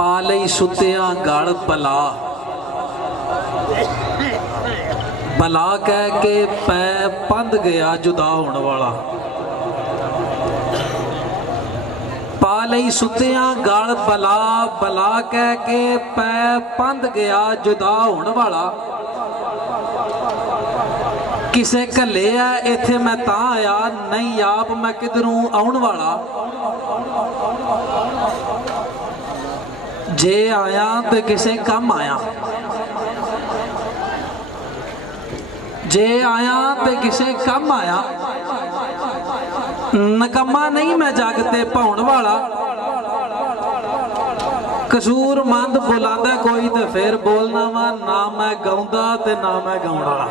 पा लई सुत्तियां गल बला, बला कह के पै पंध गया जुदा होने वाला। पा लई सुत्तियां गल बला, बला कह के पै पंध गया जुदा होने वाला। किसे घले है इत्थे मैं तां आया, नहीं आप मैं किधरों आउण वाला। जे आया तो किसे कम आया, जे आया तो किसे कम आया। नकम्मा नहीं मैं जागते भाउण वाला। कसूरमंद बुलांदा कोई तो फिर बोलना वा, ना मैं गाउंदा ते ना मैं गाउण वाला।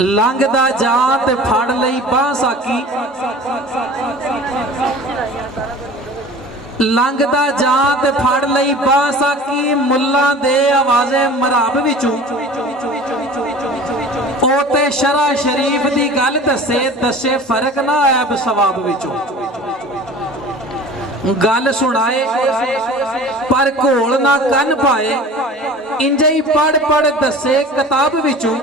लंघदा जा ते फड़ लई बांह साकी, लंघदा जा ते फड़ लई बांह साकी। मुल्लां दे आवाज़े मराब विचों ओ ते शरा शरीफ दी गल दसे, दसे फर्क ना आया सवाब विचों। गल सुनाए पर घोल ना कन पाए, इंजे ही पढ़ पढ़ दसे किताब विचों।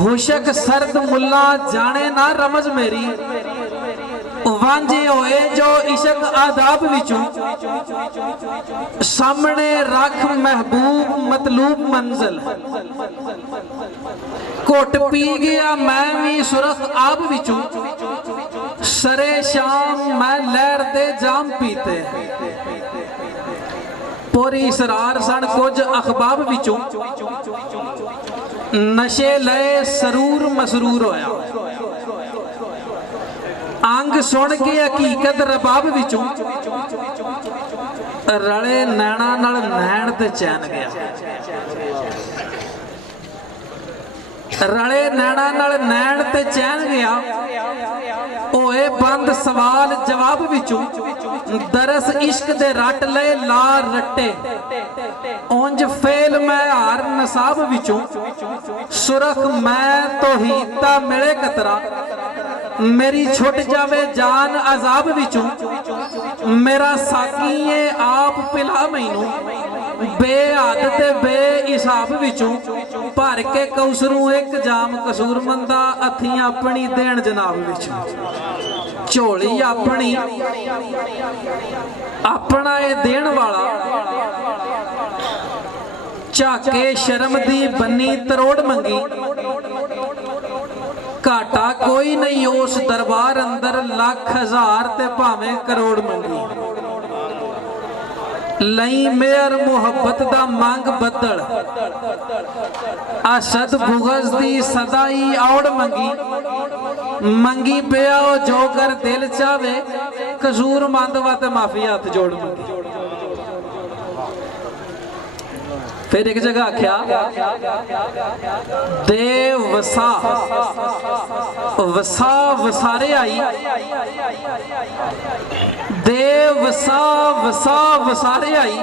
हुशक सर्द मुल्ला जाने ना रमज मेरी, वांझे होए जो इशक आदाब विचों। सामने रख महबूब मतलूब मंजिल, घुट पी गया मैं भी सुरख आब विचों। सरे शाम मैं लहर दे जाम पीते, पूरी इसरार सन कुछ अखबाब विचों। नशे लए सरूर मसरूर होया, अंग सुन के हकीकत रबाब विचों। रले नैना नाल नैन ते चैन गया, रले नैना नाल नैन ते चैन गया। होए बंद सवाल जवाब विचों, दरस इश्क दे रट ले ला रट्टे। उंज फेल मैं हार नसाब विचों, सुरख मैं तो हीता मिले कतरा। मेरी छुट जावे जान अजाब विचों, मेरा साकी है आप पिला मैनू। बेहद ते बेहिसाब विचों, भर के कौसरू एक जाम कसूरमंदा। अथी अपनी देन जनाब विचों, झोली अपनी अपना ये देन वाला। झाके शर्म दी बन्नी तरोड़ मंगी, घाटा कोई नहीं उस दरबार अंदर। लख हजार ते भावें करोड़ मंगी, लई मेहर मुहब्बत दा मंग बदल। असद बुगज दी सदाई औड़ मंगी, मंगी पिया जो कर दिल चावे। कसूरमंद वा ते माफी हाथ जोड़ मंगी। फिर एक जगह आख्या दे वसा, वसा वसारे आई। दे वसा वसा वसारे आई,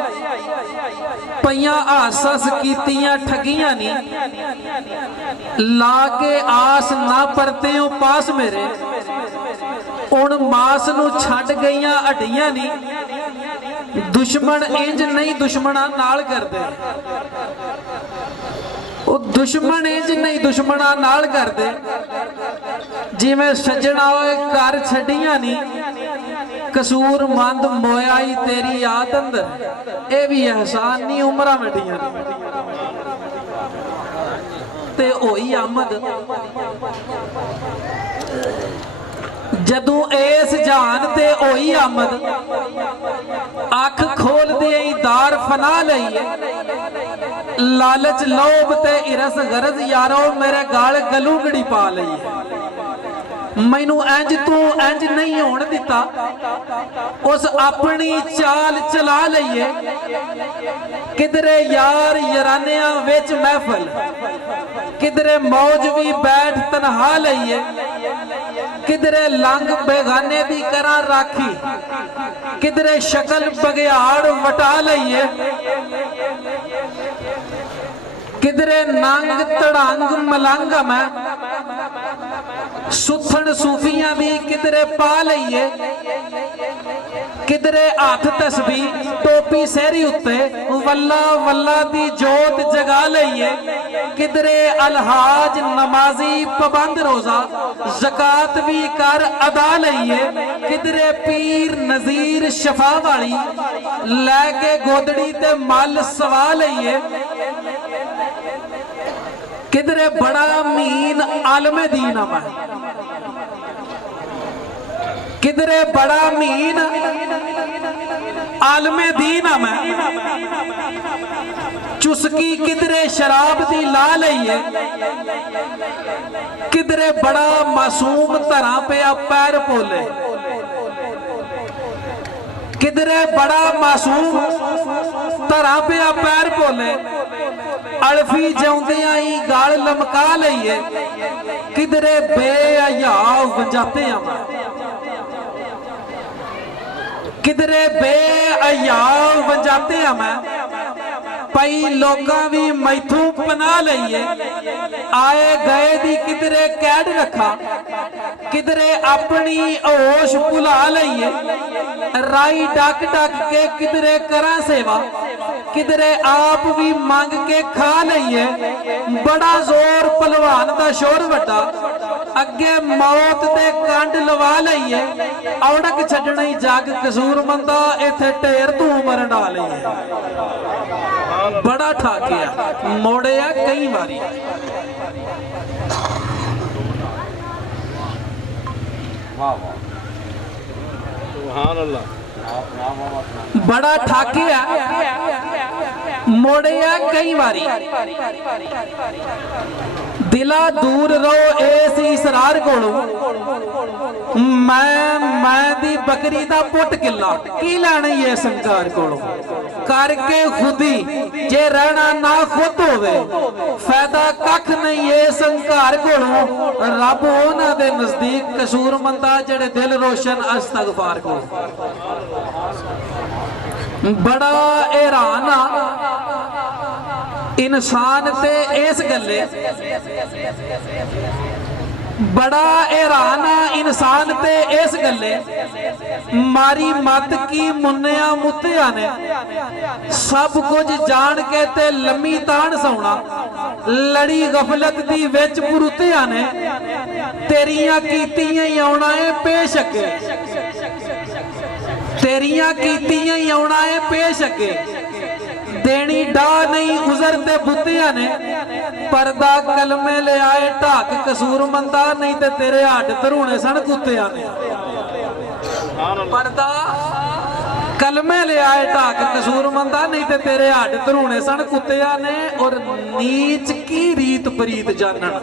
पईयां आस कीतियां ठगियां नी। ला के आस ना परते हो पास मेरे, उन मास नू छड्ड गईयां हड्डियां नी। दुश्मन इंज नहीं दुश्मना नाल करदे, ओ दुश्मन इंज नहीं दुश्मना नाल करदे। जिवें सजना होए घर छड्डियां नी, कसूरमंद मोया ही तेरी याद अंदर। ये भी एहसान नहीं उमरां वड्डियां ते होई आमद। जदों इस जान ते होई आमद, अख खोल दे दार फना लईए। लालच लोभ ते इरस गरज यारो, मेरे गाल गलूगड़ी पा लईए। मैनू इंज तू इंज नहीं होण दिता, उस अपनी चाल चला लईए। किधरे यार यारानियां विच महफल, किधरे मौज भी बैठ तनहा लईए। किधरे लंघ बेगाने दी करा राखी, किधरे शक्ल बगियाड़ वटा लईए। किधरे नंग तड़ंग मलंग मैं, सुथन सूफियां भी किधरे पा लईए। किधरे हाथ तस्बीह टोपी सेरी उत्ते वल्ला वल्ला दी जोत जगा लईए किधरे अलहाज नमाजी पाबंद रोजा ज़कात भी कर अदा लईए किधरे पीर नज़ीर शफा वाली लैके गोदड़ी ते मल सवा लईए किधरे बड़ा मीन आलमे दीन है किधरे बड़ा मीन आलमे दीन है चुस्की किधरे शराब दी ला लईए किधरे बड़ा मासूम धरा पे पैर पोले किधरे बड़ा मासूम धरा पे पैर पोले अल्फी जाउंदियां ही गाल लमका लईए किधरे बेहया वजाते किधरे बेहया वजाते मैं पई लोगा भी मैथू पना लईए आए गए दी किधरे कैद रखा किधरे अपनी होश भुला लईए राई डक डक के किधरे करा सेवा किधरे आप भी मंग के खा लईए बड़ा जोर पहलवान दा शोर वड्डा अगे मौत दे कंड लवा लईए औड़क छड्डणी जग कसूरमंदा इथे ढेर तू मर डा लईए बड़ा ठाकिया मोड़िया कई बारी बड़ा ठाकिया मोड़िया कई बारी दिला दूर रहो इस इसरार कोलों मैं दी बकरी दा पुट किला की लैना ये संकार कोलों करके खुदी जे रहना ना खुद होवे फायदा कख नहीं ये संकार कोलों रब उन्हां दे नजदीक कसूरमंदा जेड़े दिल रोशन इस्तगफार को बड़ा हैरान इंसान ते इस गल्ले बड़ा हैरान इंसान ते इस गल्ले मारी मत की मुन्निया मुत्तिया ने सब कुछ जान के ते लम्मी तान सौना लड़ी गफलत दी विच पुरुतिया ने तेरियां कीतियां ही आउणा है पेश अगे तेरियां कीतियां ही आउणा है पेश अगे देनी डा नहीं उजर ते बुतिया ने पर्दा कलमे ले आए ढाक कसूरमंदा नहीं ते तेरे हड धरूने सन कुत्तिया ने पर्दा कलमे ले आए ढाक कसूरमंदा नहीं ते तेरे हड धरूने सन कुत्तिया ने और नीच की रीत परीत जानन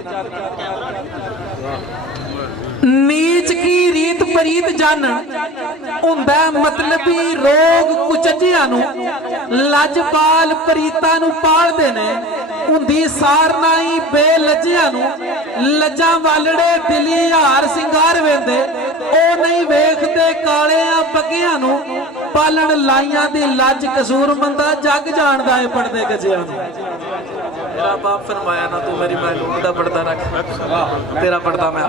नीच की रीत परीत जानन हुंदा मतलबी रोग कुचजिया नू लजपाल परीता नू पालदे ने हुंदी सारना ही बेलजिया नू लज्जा वालड़े दिली हार सिंगार वेंदे ओ नहीं वेखदे कालियां पगियां नू पालन लाइयां दी लज कसूरमंदा जग जानदा है पड़दे गजियां नू तेरा बाप फरमाया ना तू मेरी महलूक दा पर्दा रख तेरा पर्दा मैं